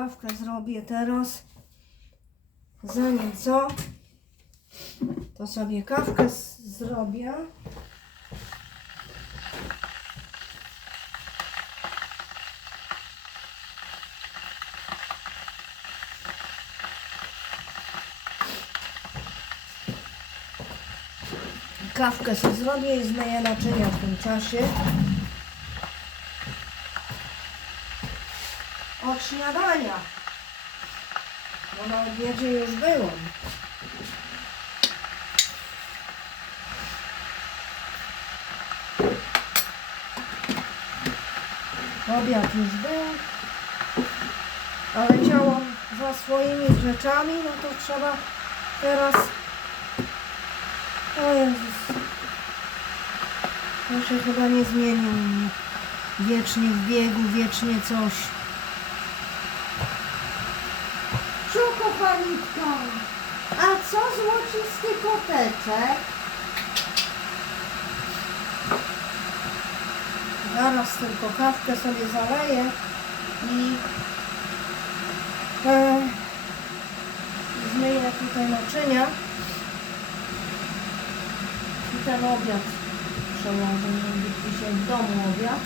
Kawkę zrobię teraz. Zanim co, to sobie kawkę zrobię. Kawkę sobie zrobię i zmyję naczynia w tym czasie. Śniadania. Bo na obiedzie już byłam. Obiad już był. Ale działam za swoimi rzeczami, no to trzeba teraz... O Jezus. To się chyba nie zmieni u mnie. Wiecznie w biegu, wiecznie coś. Co A co złocisty koteczek? Zaraz tylko kawkę sobie zaleję i e, zmyję tutaj naczynia i ten obiad przełożę, będzie dzisiaj w domu obiad.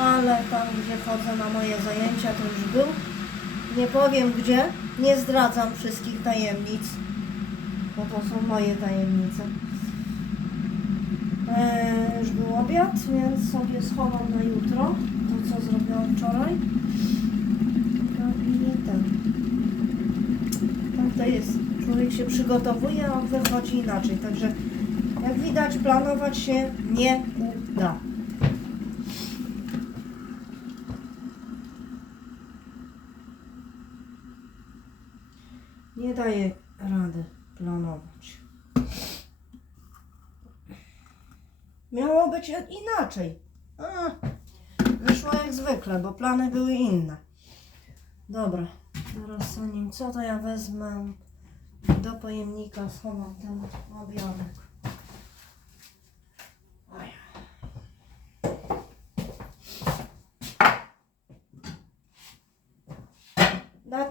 Ale tam, gdzie chodzę na moje zajęcia, to już był. Nie powiem gdzie, nie zdradzam wszystkich tajemnic, bo to są moje tajemnice. Eee, już był obiad, więc sobie schowam na jutro to, co zrobiłam wczoraj. No i ten. Tak to jest. Człowiek się przygotowuje, a wychodzi inaczej. Także jak widać, planować się nie uda. Nie daje rady planować. Miało być inaczej. A, wyszło jak zwykle, bo plany były inne. Dobra, teraz zanim co, to ja wezmę do pojemnika, schowam ten obiadek.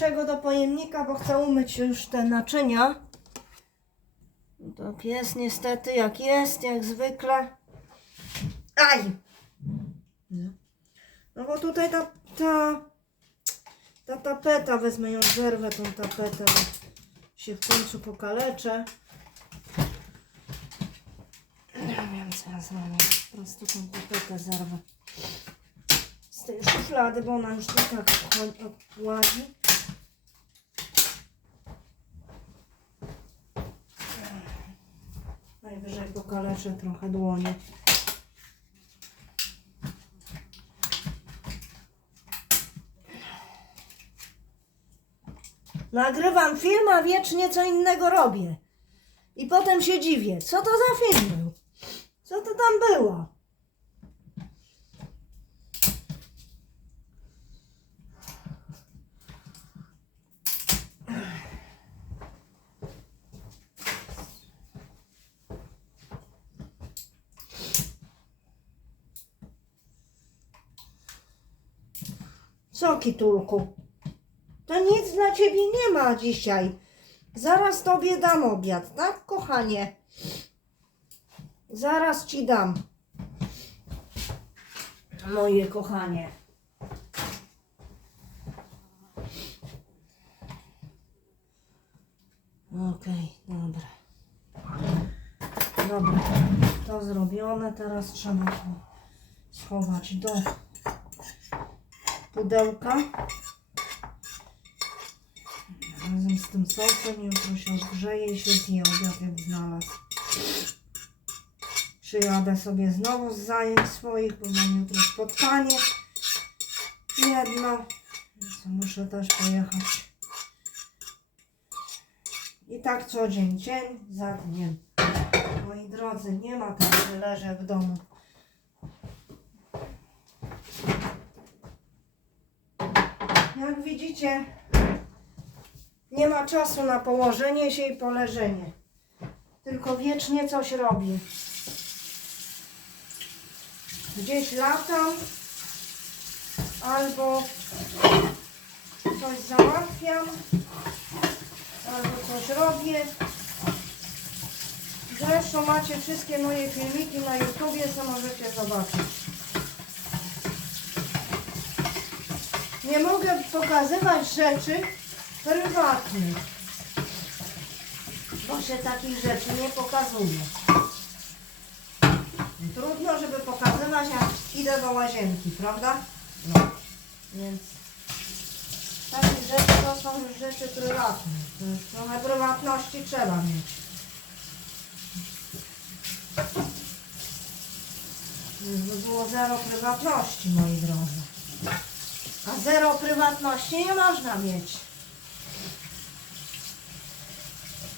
Dlaczego do pojemnika? Bo chcę umyć już te naczynia. Tak jest niestety, jak jest, jak zwykle. Aj! No bo tutaj ta, ta, ta tapeta, wezmę ją, zerwę tą tapetę, się w końcu pokaleczę. Nie wiem co ja zrobię, po prostu tą tapetę zerwę. Z tej szuflady, bo ona już tu tak łazi. Najwyżej pokaleczę trochę dłonie. Nagrywam film, a wiecznie co innego robię. I potem się dziwię, co to za film był? Co to tam było? Co, Kitulku? To nic dla ciebie nie ma dzisiaj. Zaraz tobie dam obiad, tak, kochanie? Zaraz ci dam. Moje kochanie. Okej, dobra. Dobra, to zrobione. Teraz trzeba to schować do pudełka. Razem z tym sosem jutro się odgrzeje i się zje obiad jak znalazł. Przyjadę sobie znowu z zajęć swoich, bo mam jutro spotkanie. Jedno. Muszę też pojechać. I tak co dzień, dzień za dniem. Moi drodzy, nie ma tak, że leżę w domu. Jak widzicie, nie ma czasu na położenie się i poleżenie. Tylko wiecznie coś robię. Gdzieś latam, albo coś załatwiam, albo coś robię. Zresztą macie wszystkie moje filmiki na YouTubie, co możecie zobaczyć. Nie mogę pokazywać rzeczy prywatnych, bo się takich rzeczy nie pokazuje. Trudno, żeby pokazywać, jak idę do łazienki, prawda? No. Więc takie rzeczy to są już rzeczy prywatne. Trochę prywatności trzeba mieć. Żeby było zero prywatności, moi drodzy. A zero prywatności nie można mieć.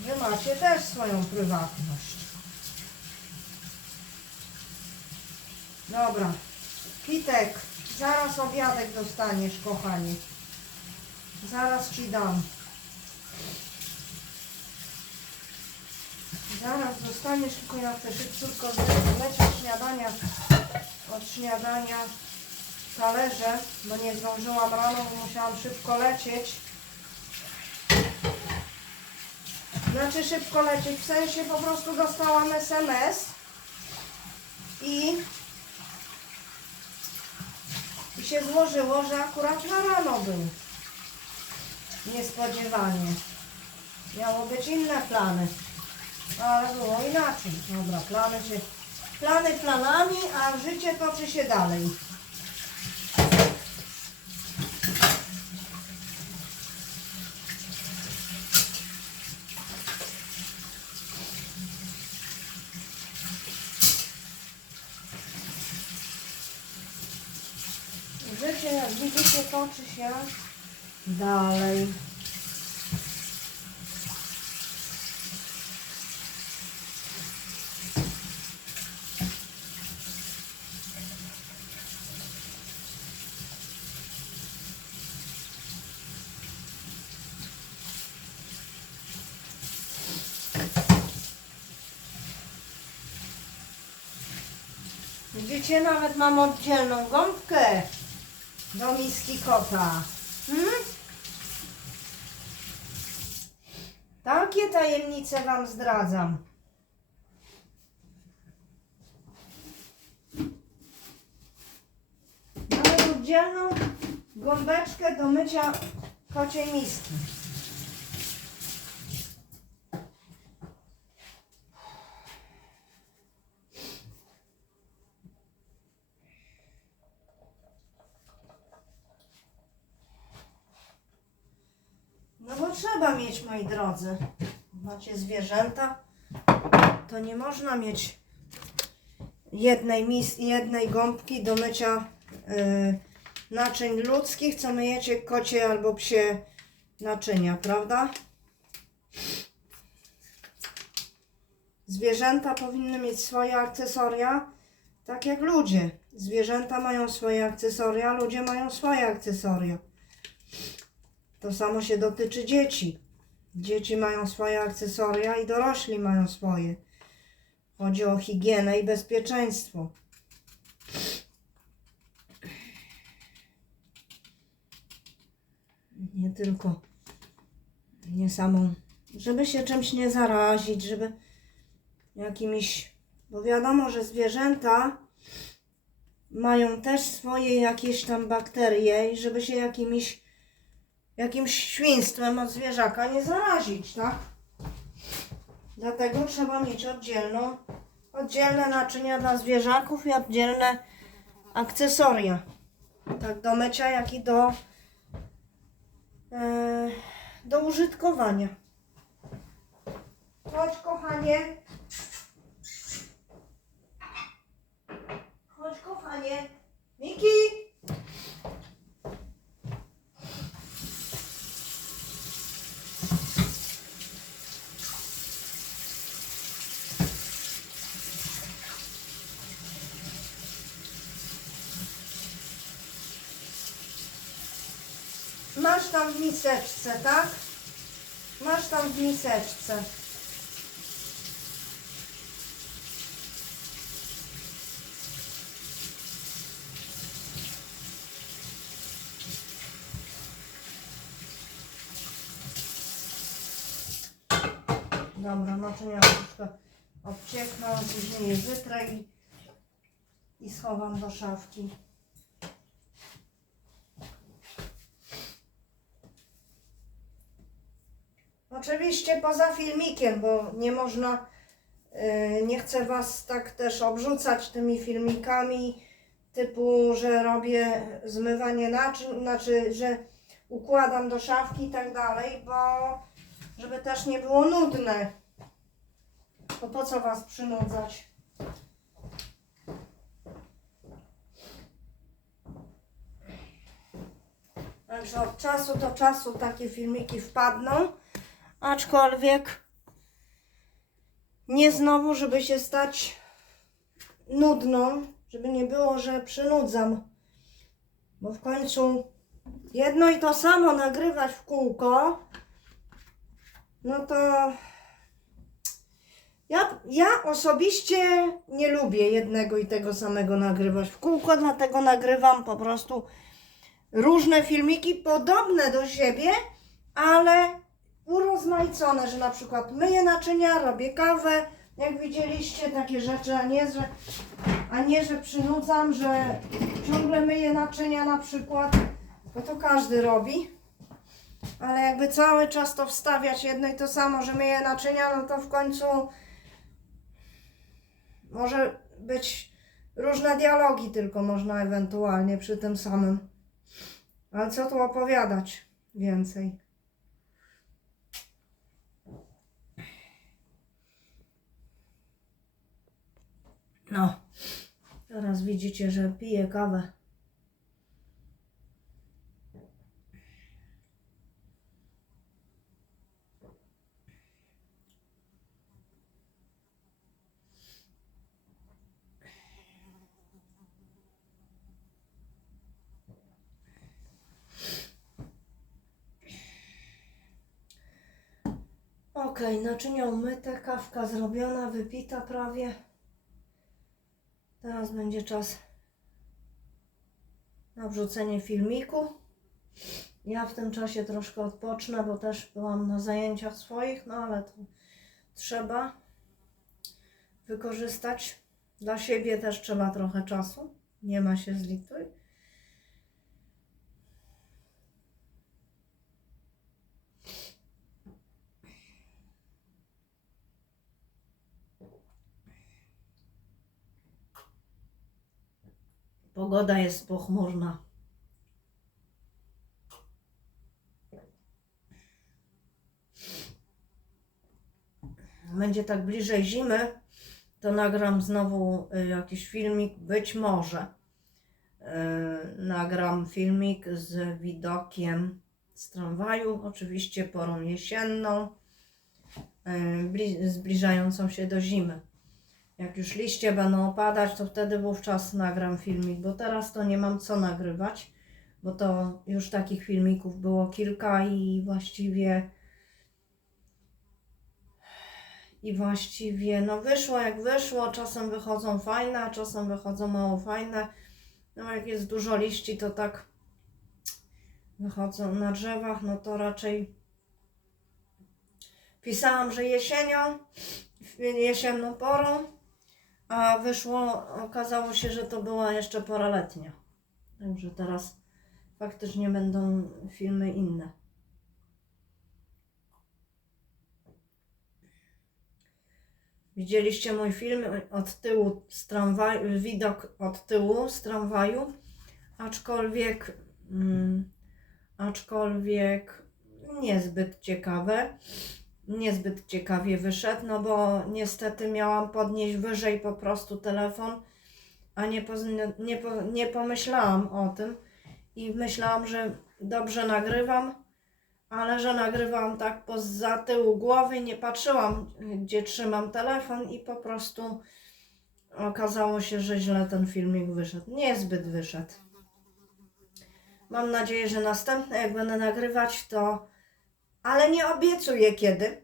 Wy macie też swoją prywatność. Dobra. Kitek, zaraz obiadek dostaniesz, kochanie. Zaraz ci dam. Zaraz dostaniesz, tylko ja chcę szybciutko zlecieć od śniadania, od śniadania talerze, bo nie zdążyłam rano, bo musiałam szybko lecieć. Znaczy szybko lecieć, w sensie po prostu dostałam SMS i, i się złożyło, że akurat na rano był. Niespodziewanie. Miało być inne plany, ale było inaczej. Dobra, plany się, plany planami, a życie toczy się dalej. Życie, widzicie, toczy się dalej. Widzicie, nawet mam oddzielną gąbkę do miski kota. Hmm? Takie tajemnice Wam zdradzam. Mamy oddzielną gąbeczkę do mycia kociej miski. Trzeba mieć, moi drodzy. Macie zwierzęta, to nie można mieć jednej mis, jednej gąbki do mycia y, naczyń ludzkich, co myjecie kocie albo psie naczynia, prawda? Zwierzęta powinny mieć swoje akcesoria, tak jak ludzie. Zwierzęta mają swoje akcesoria, ludzie mają swoje akcesoria. To samo się dotyczy dzieci. Dzieci mają swoje akcesoria i dorośli mają swoje. Chodzi o higienę i bezpieczeństwo. Nie tylko nie samą, żeby się czymś nie zarazić, żeby jakimiś, bo wiadomo, że zwierzęta mają też swoje jakieś tam bakterie i żeby się jakimiś jakimś świństwem od zwierzaka nie zarazić, tak? Dlatego trzeba mieć oddzielną, oddzielne naczynia dla zwierzaków i oddzielne akcesoria. Tak do mycia, jak i do, e, do użytkowania. Chodź, kochanie. Chodź, kochanie. Miki! tam w miseczce, tak? Masz tam w miseczce. Dobra, no to naczynia troszkę obcieknę, później je wytrę i, i schowam do szafki. Oczywiście poza filmikiem, bo nie można, yy, nie chcę Was tak też obrzucać tymi filmikami typu, że robię zmywanie naczyń, znaczy, że układam do szafki i tak dalej, bo żeby też nie było nudne. To po co Was przynudzać? Także od czasu do czasu takie filmiki wpadną, aczkolwiek nie znowu, żeby się stać nudną, żeby nie było, że przynudzam. Bo w końcu jedno i to samo nagrywać w kółko, no to ja, ja osobiście nie lubię jednego i tego samego nagrywać w kółko, dlatego nagrywam po prostu różne filmiki podobne do siebie, ale urozmaicone, że na przykład myję naczynia, robię kawę, jak widzieliście, takie rzeczy, a nie, że, a nie, że przynudzam, że ciągle myję naczynia na przykład, bo to każdy robi. Ale jakby cały czas to wstawiać jedno i to samo, że myję naczynia, no to w końcu może być różne dialogi tylko można ewentualnie przy tym samym. Ale co tu opowiadać więcej? No, teraz widzicie, że piję kawę. Okej, naczynia umyte, kawka zrobiona, wypita prawie. Teraz będzie czas na wrzucenie filmiku. Ja w tym czasie troszkę odpocznę, bo też byłam na zajęciach swoich, no ale to trzeba wykorzystać. Dla siebie też trzeba trochę czasu. Nie ma się zlituj. Pogoda jest pochmurna. Będzie tak bliżej zimy, to nagram znowu y, jakiś filmik, być może. Y, Nagram filmik z widokiem z tramwaju, oczywiście porą jesienną, y, bli- zbliżającą się do zimy. Jak już liście będą opadać, to wtedy wówczas nagram filmik, bo teraz to nie mam co nagrywać, bo to już takich filmików było kilka i właściwie i właściwie no wyszło jak wyszło, czasem wychodzą fajne, a czasem wychodzą mało fajne. No jak jest dużo liści, to tak wychodzą na drzewach, no to raczej pisałam, że jesienią, jesienną porą, a wyszło, okazało się, że to była jeszcze pora letnia. Także teraz faktycznie będą filmy inne. Widzieliście mój film od tyłu z tramwaju, widok od tyłu z tramwaju, aczkolwiek, mm, aczkolwiek niezbyt ciekawe niezbyt ciekawie wyszedł, no bo niestety miałam podnieść wyżej po prostu telefon, a nie, nie, po, nie pomyślałam o tym i myślałam, że dobrze nagrywam, ale że nagrywam tak poza tyłu głowy, nie patrzyłam, gdzie trzymam telefon i po prostu okazało się, że źle ten filmik wyszedł. Niezbyt wyszedł. Mam nadzieję, że następne, jak będę nagrywać, to ale nie obiecuję kiedy.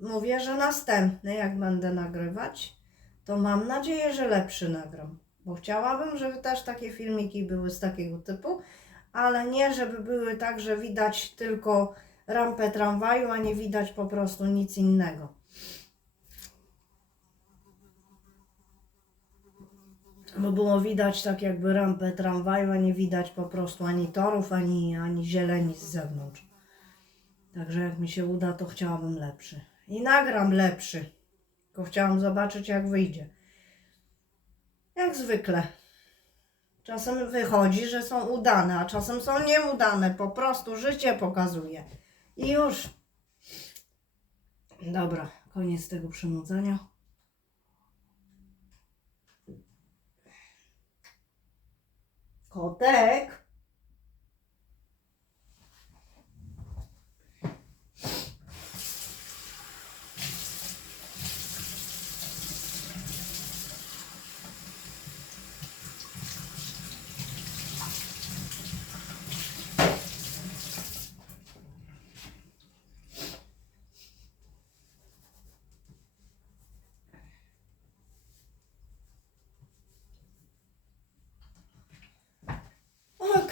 Mówię, że następny, jak będę nagrywać, to mam nadzieję, że lepszy nagram. Bo chciałabym, żeby też takie filmiki były z takiego typu, ale nie, żeby były tak, że widać tylko rampę tramwaju, a nie widać po prostu nic innego. Bo było widać tak jakby rampę tramwaju, a nie widać po prostu ani torów, ani, ani zieleni z zewnątrz. Także jak mi się uda, to chciałabym lepszy. I nagram lepszy. Tylko chciałam zobaczyć, jak wyjdzie. Jak zwykle. Czasem wychodzi, że są udane, a czasem są nieudane. Po prostu życie pokazuje. I już. Dobra, koniec tego przynudzenia. Kotek.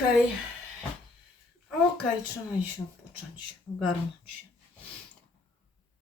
Okej. Okej, trzeba się odpocząć, ogarnąć się.